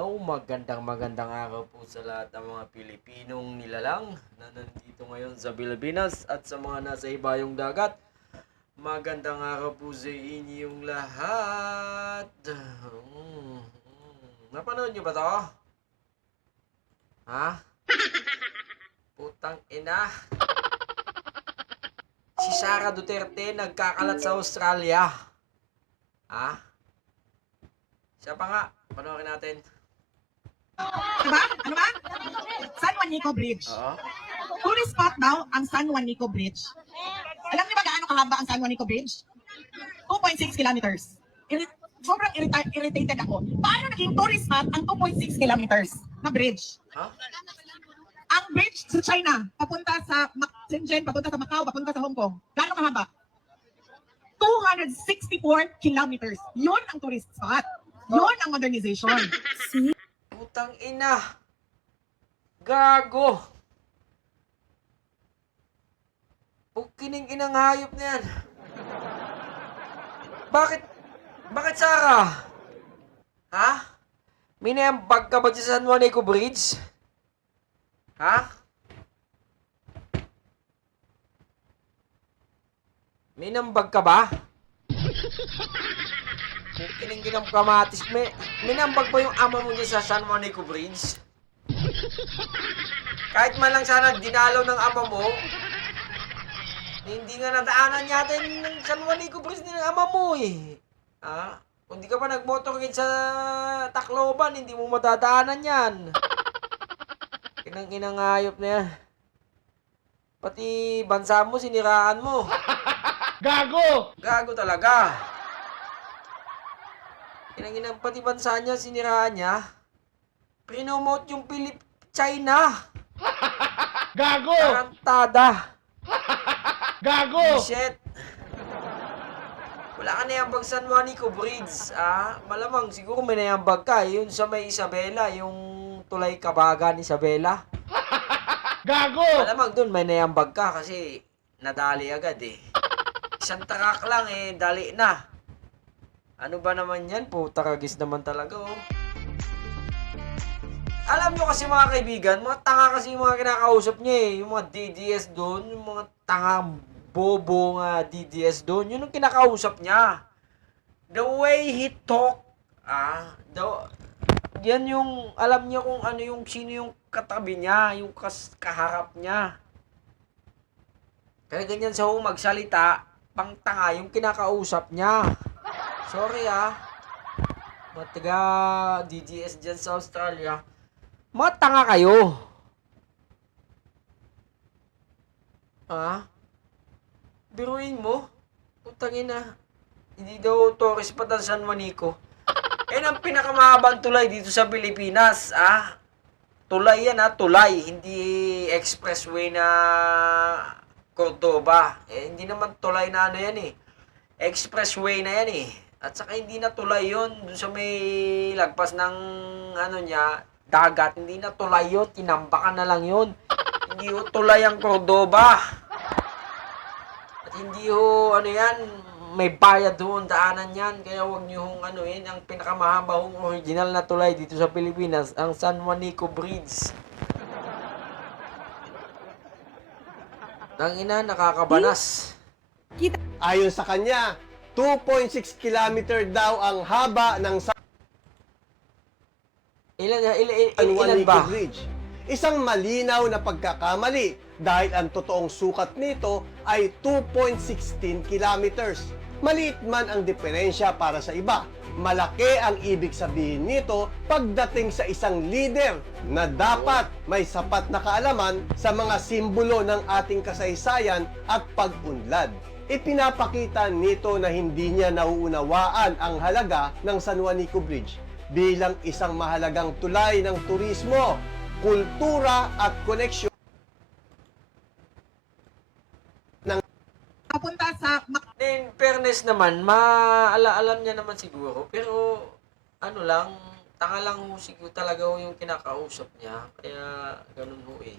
Hello, magandang araw po sa lahat ng mga Pilipinong nilalang na nandito ngayon sa Pilipinas at sa mga nasa ibayong dagat. Magandang araw po sa inyong lahat. Napanood nyo ba to? Ha? Putang ina. Si Sara Duterte nagkakalat sa Australia. Ha? Siya pa nga. Panoorin natin. Diba? Ano ba? San Juanico Bridge. Oo. Tourist spot daw ang San Juanico Bridge. Alam niyo ba gaano kahaba ang San Juanico Bridge? 2.6 kilometers. Sobrang irritated ako. Paano naging tourist spot ang 2.6 kilometers na bridge? Ha? Ang bridge sa China, papunta sa Shenzhen, papunta sa Macau, papunta sa Hong Kong. Gaano kahaba? 264 kilometers. Yun ang tourist spot. Yun ang modernization. Putang ina. Gago. Pukining inang hayop na yan. Bakit Sarah? Ha? Minayambag ka ba sa San Juanico Bridge? Ha? Minambag ka ba? Pukining ginang kamatis. Minambag ba yung ama mo niya sa San Juanico Bridge? Kahit man lang sana dinalaw ng ama mo, hindi nga nadaanan yata yung San Juanico Bridge ng ama mo eh. Ha? Kung di ka pa nag-motorcade sa Tacloban, hindi mo madadaanan yan. Inang hayop na yan. Pati bansa mo, siniraan mo. Gago! Gago talaga. Inang pati bansa niya, siniraan niya. Prinomote yung China. Gago! Tarantada. Gago! Shit. Wala ka nayambag San Juanico Bridge, ah? Malamang siguro may nayambag ka. Yun sa may Isabela, yung tulay kabagan ni Isabela. Gago! Malamang dun may nayambag ka kasi nadali agad eh. Isang tarak lang eh, dali na. Ano ba naman yan? Puta kagis naman talaga oh. Alam nyo kasi mga kaibigan, mga tanga kasi yung mga kinakausap niya eh. Yung mga DDS doon, yung mga tanga bobo nga DDS doon, yun ang kinakausap niya. The way he talk, yan yung, alam niya kung ano yung, sino yung katabi niya, yung kaharap niya. Kaya ganyan sa magsalita, pang tanga yung kinakausap niya. Sorry mga taga DDS dyan sa Australia. Mga tanga kayo. Biruin mo. Putangin na. Hindi daw tourist pa ng San Juanico. Yan ang pinakamahabang tulay dito sa Pilipinas. Tulay yan tulay. Hindi expressway na Cordoba. Hindi naman tulay na ano yan eh. Expressway na yan eh. At saka hindi na tulay yun. Doon sa may lagpas ng dagat. Hindi na tulay yun. Tinambakan na lang yun. Hindi ho tulay ang Cordoba. At hindi ho may bayad doon, daanan yan. Kaya huwag nyo hong ang pinakamahaba hong original na tulay dito sa Pilipinas, ang San Juanico Bridge. Tangina, nakakabanas. Ayon sa kanya, 2.6 kilometer daw ang haba ng San Ilan Juanico ba? Bridge. Isang malinaw na pagkakamali dahil ang totoong sukat nito ay 2.16 kilometers. Maliit man ang diferensya para sa iba, malaki ang ibig sabihin nito pagdating sa isang leader na dapat may sapat na kaalaman sa mga simbolo ng ating kasaysayan at pag-unlad. Ipinapakita nito na hindi niya nauunawaan ang halaga ng San Juanico Bridge bilang isang mahalagang tulay ng turismo, kultura at koneksyon ng Papunta sa In fairness naman, alam niya naman siguro. Pero, tanga lang ho siguro talaga ho yung kinakausap niya. Kaya, ganun ho eh.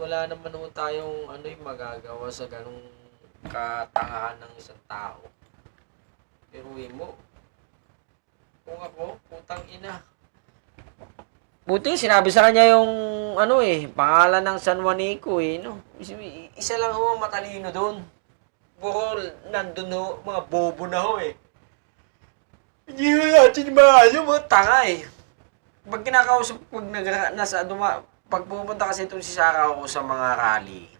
Wala naman ho tayong magagawa sa ganung katangahan ng isang tao. Pero mo, kung ako, putang ina, Puti, sinabi sa kanya yung, pangalan ng San Juanico, no? Isa lang ho ang matalino doon. Puro nandun ho, mga bobo na ho, Hindi ho natin mga tanga, Pag kinakausap, pag pupunta kasi itong si Sarah ako sa mga rally,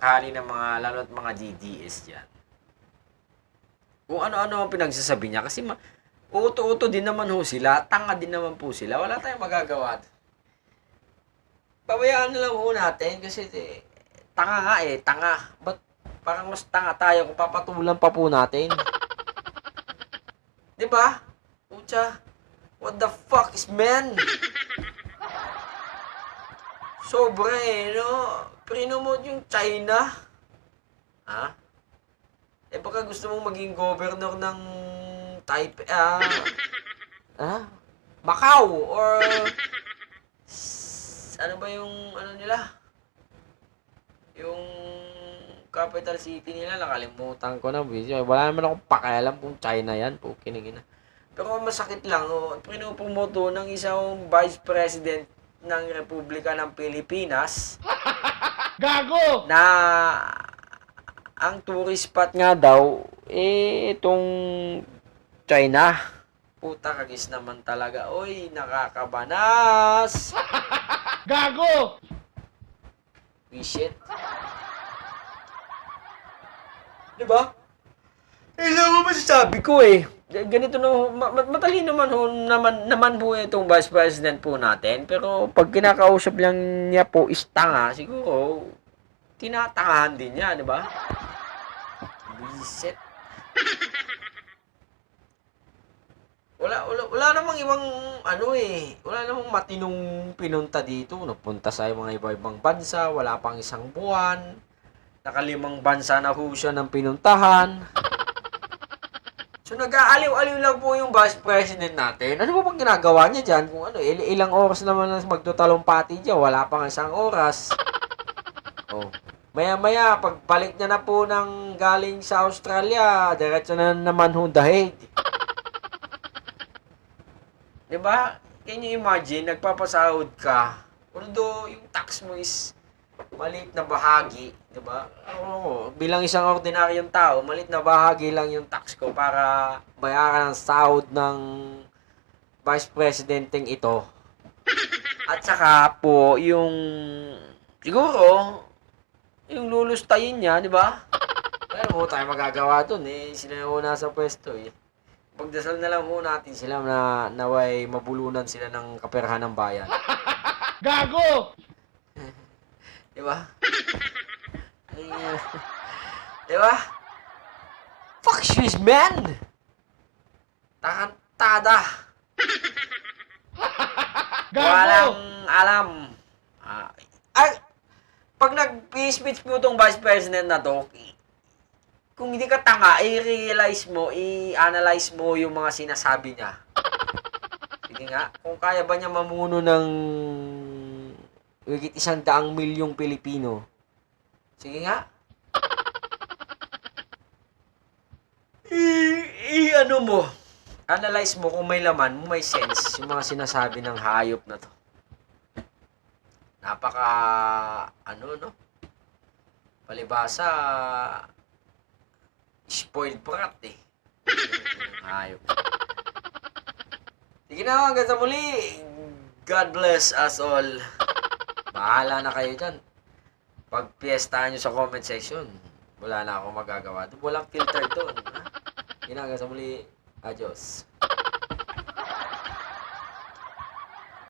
rally ng mga, lalo at mga DDS dyan. Kung ano-ano ang pinagsasabi niya, kasi uto-uto din naman ho sila, tanga din naman po sila, wala tayong magagawa. Pabayaan na lang ho natin kasi tanga nga tanga. Ba't parang mas tanga tayo kung papatulan pa po natin? Di ba? Pucha, what the fuck is man? Sobra no? Prinomote yung China. Ha? Baka gusto mong maging governor ng Macau or ano ba yung nila? Yung capital city nila, nakalimutan ko na. Wala naman akong pakialam kung China yan. Pukinigin na. Pero masakit lang, pinupromoto ng isang vice president ng Republika ng Pilipinas. Gago! Na ang tourist spot nga daw, itong China. Puta kagis naman talaga. Oy, nakakabanas. Gago! Shit. Diba? Alam mo masasabi ko ganito na, matalino naman po itong vice president po natin. Pero pag kinakausap lang niya po is tanga, siguro, tinatangahan din niya, di ba? Buisit. Wala namang ibang wala namang matinong pinunta dito. Napunta sa mga iba-ibang bansa, wala pang isang buwan. Nakalimang bansa na ho siya ng pinuntahan. So nag-aaliw-aliw lang po yung vice president natin. Ano ba bang ginagawa niya dyan? Kung ilang oras naman na magtutalumpati dyan, wala pang isang oras. Maya-maya, pagbalik niya na po ng galing sa Australia, diretso na naman ho dahig. Diba? Can you imagine, nagpapasahod ka, although yung tax mo is maliit na bahagi, diba? Bilang isang ordinaryong tao, maliit na bahagi lang yung tax ko para bayaran ang sahod ng vice presidenteng ito. At saka po, siguro, yung lulustayin niya, di ba? Pero tayo magagawa dun sila yung nasa pwesto Pagdasal na lang natin sila na naway mabulunan sila ng kaperahan ng bayan. Gago! Di ba? Di ba? Fuck she's man! Takantada! Walang alam. Pag nag-speech po itong vice president na to, kung hindi ka tanga, i-realize mo, i-analyze mo yung mga sinasabi niya. Sige nga, kung kaya ba niya mamuno ng higit 100 milyong Pilipino. Sige nga. Analyze mo kung may laman, may sense yung mga sinasabi ng hayop na to. Napaka, palibasa, spoiled brat hayop. Sige na, hanggang sa muli. God bless us all. Bahala na kayo dyan. Pag piyestahan nyo sa comment section, wala na akong magagawa. Walang filter doon. Hanggang sa muli. Adios.